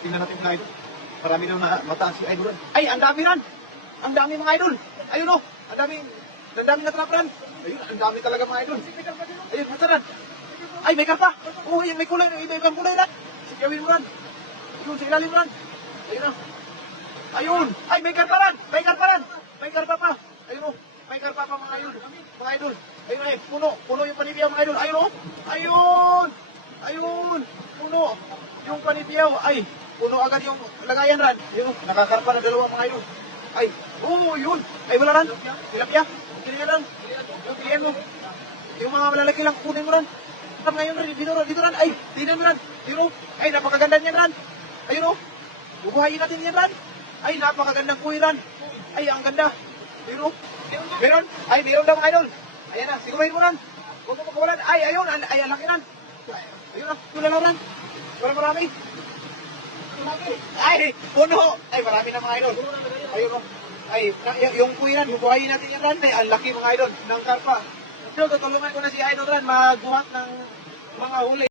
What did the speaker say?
tingnan natin mga idol. Marami daw na mataas si idol. Ay, ang dami ran. Ang dami mga idol. Ayun oh, ang dami na trap ran. Ayun, ang dami talaga mga idol. Ayun, mataran. Ay, may karpa. Oh, yan, may kulay. Iba-ibang kulay ran. Sikawin mo ran. Ayun, sa ilalim ran. Ayun na. Ayun. Ay, may karpa ran. May karpa ran. May karpa pa. Ayun oh. May karpa pa mga idol. Mga idol. Ayun ay, puno yung panibiyaw mga idol. Ayun oh. Ayun. Puno. Yung panibiyaw. Ay, puno agad yung lagayan ran. Ayun oh. Nakakarpa na dalawa mga idol. Ay, oh, yun. Ay, wala ran. Tilapia. Kiniyan lang. Yung pilihan mo. Yung mga malalaki lang, kunin mo ran. Ngayon rin, dito ran. Ay, tingnan mo ran. Dito. Ay, napakaganda niyan ran. Ayun oh. Bubuhayin natin yan ran. Ay, napakagandang kuy ran. Ay, ang ganda. Dito. Meron? Ay, meron daw mga idol. Ayan na, sigurahin mo ran. Huwag mo pagkawalan. Ay, ayun. Ay, ang laki ran. Ayun na, wala lang ran. Wala marami. Ay, puno. Ay, marami na mga idol. Ayun o. Ay, yung kuiran, bubuhayin natin yan ran. Ay, ang laki mga idol ng karpa. So, tutulungan ko na si idol ran magbuhat ng mga huli.